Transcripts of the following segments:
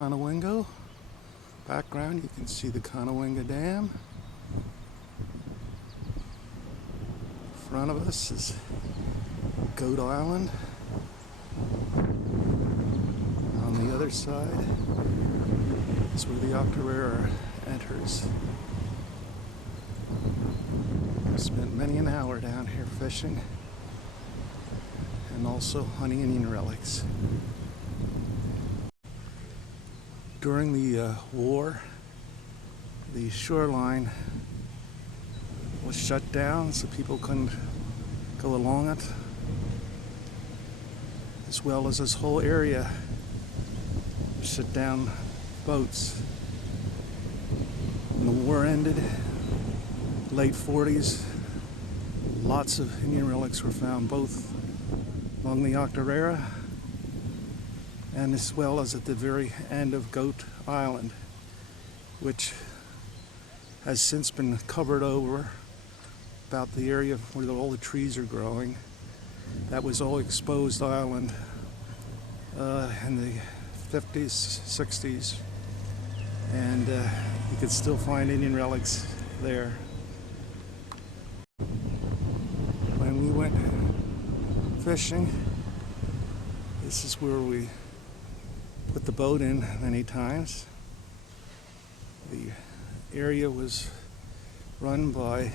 Conowingo. Background, you can see the Conowingo Dam. In front of us is Goat Island. On the other side is where the Octorara enters. I've spent many an hour down here fishing and also hunting Indian relics. During the war, the shoreline was shut down so people couldn't go along it, as well as this whole area shut down boats. When the war ended, late 40s, lots of Indian relics were found both along the Octorara and as well as at the very end of Goat Island, which has since been covered over about the area where all the trees are growing. That was all exposed island in the 50s, 60s, and you could still find Indian relics there. When we went fishing, this is where we put the boat in many times. The area was run by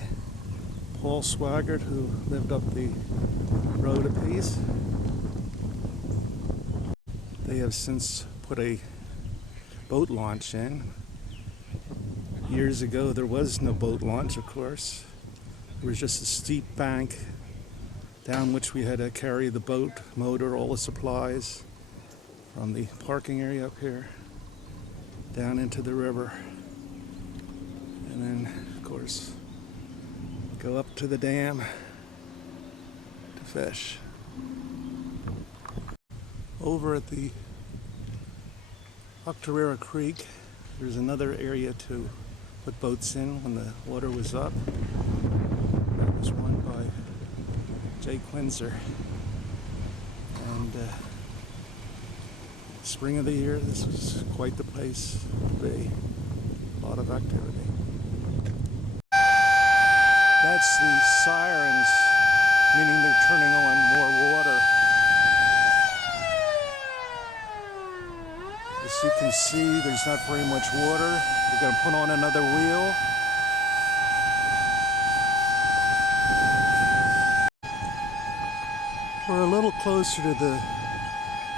Paul Swaggart, who lived up the road a piece. They have since put a boat launch in. Years ago there was no boat launch, of course. There was just a steep bank down which we had to carry the boat motor, all the supplies, from the parking area up here down into the river, and then of course go up to the dam to fish. Over at the Octorara Creek there's another area to put boats in when the water was up. That was run by Jay Quinzer, and spring of the year, this was quite the place to be. A lot of activity. That's the sirens, meaning they're turning on more water. As you can see, there's not very much water. They're going to put on another wheel. We're a little closer to the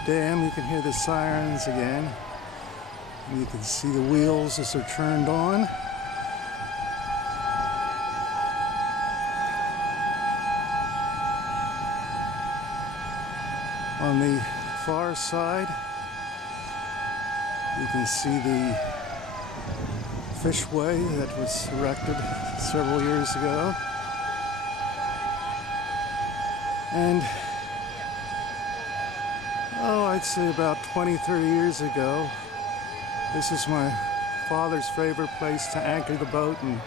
dam. You can hear the sirens again, and you can see the wheels as they're turned on. On the far side you can see the fishway that was erected several years ago, and I'd say about 20-30 years ago, this is my father's favorite place to anchor the boat and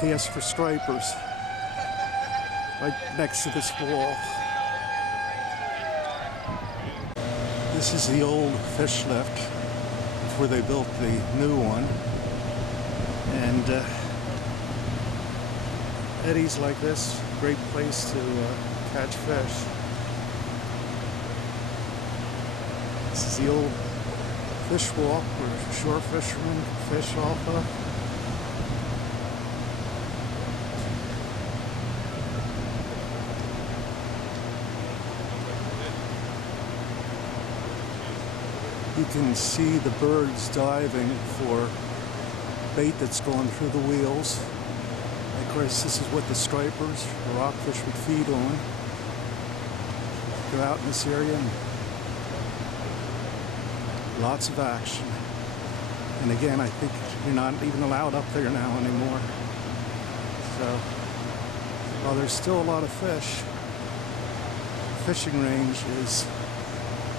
cast for stripers, right next to this wall. This is the old fish lift before they built the new one, and eddies like this, great place to catch fish. This is the old fish walk where shore fishermen fish off of. You can see the birds diving for bait that's going through the wheels. Of course, this is what the stripers, the rockfish, would feed on. Go out in this area and lots of action. And again, I think you're not even allowed up there now anymore. So, while there's still a lot of fish, the fishing range is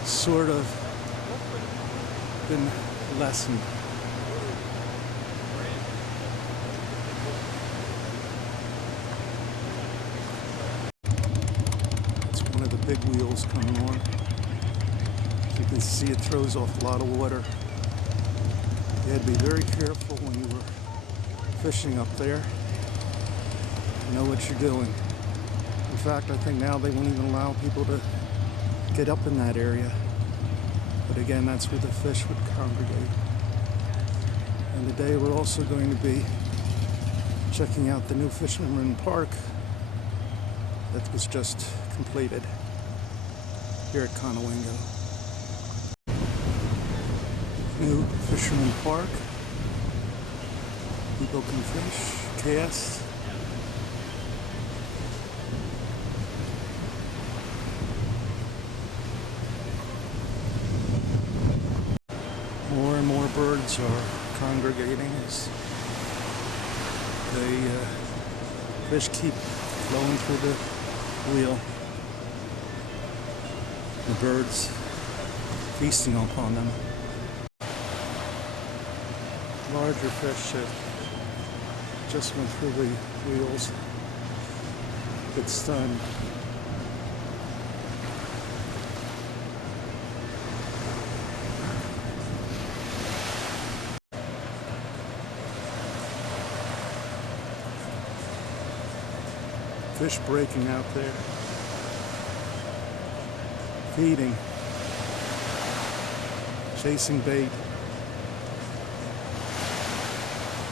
sort of been lessened. It's one of the big wheels coming on. As you can see, it throws off a lot of water. You had to be very careful when you were fishing up there. You know what you're doing. In fact, I think now they won't even allow people to get up in that area. But again, that's where the fish would congregate. And today we're also going to be checking out the new Fisherman Park that was just completed here at Conowingo. New Fisherman Park. People can fish, cast. More and more birds are congregating as fish keep flowing through the wheel. The birds feasting upon them. Larger fish that just went through the wheels get stunned. Fish breaking out there, feeding, chasing bait,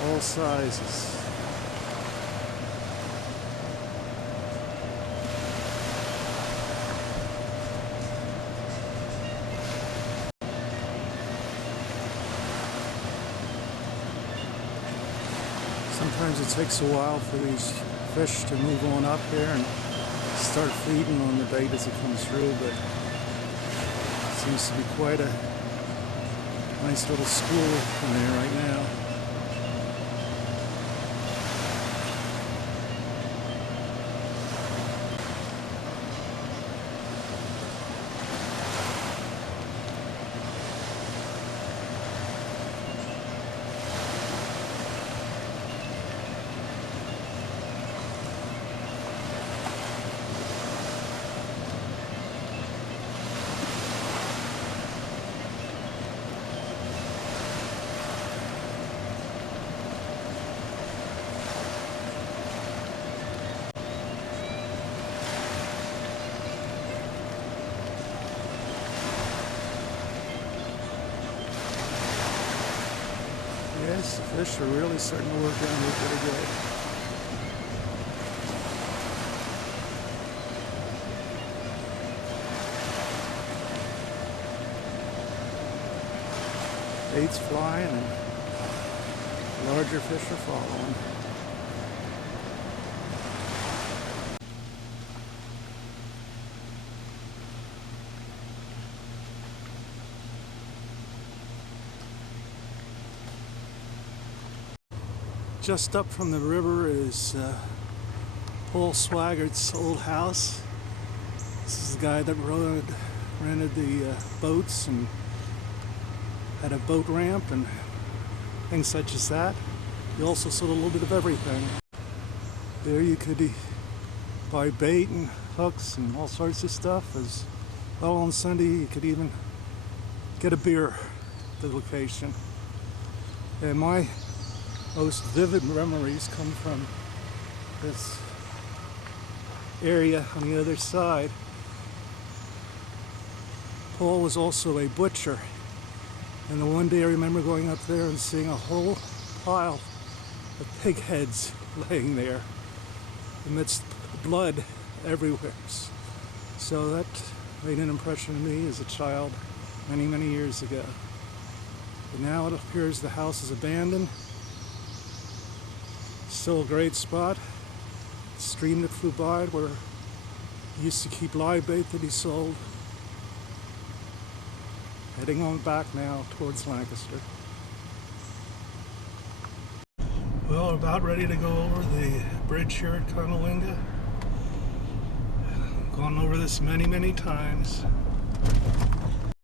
all sizes. Sometimes it takes a while for these fish to move on up here and start feeding on the bait as it comes through, but it seems to be quite a nice little school in there right now. Yes, the fish are really starting to work down here pretty good. Bait's flying and larger fish are following. Just up from the river is Paul Swaggart's old house. This is the guy that rented the boats and had a boat ramp and things such as that. He also sold a little bit of everything. There you could buy bait and hooks and all sorts of stuff. As well on Sunday you could even get a beer at the location. And my most vivid memories come from this area on the other side. Paul was also a butcher, and the one day I remember going up there and seeing a whole pile of pig heads laying there amidst blood everywhere. So that made an impression on me as a child many, many years ago. But now it appears the house is abandoned. Still a great spot. Stream that flew by where he used to keep live bait that he sold. Heading on back now towards Lancaster. Well, we're about ready to go over the bridge here at Conowingo. Gone over this many, many times.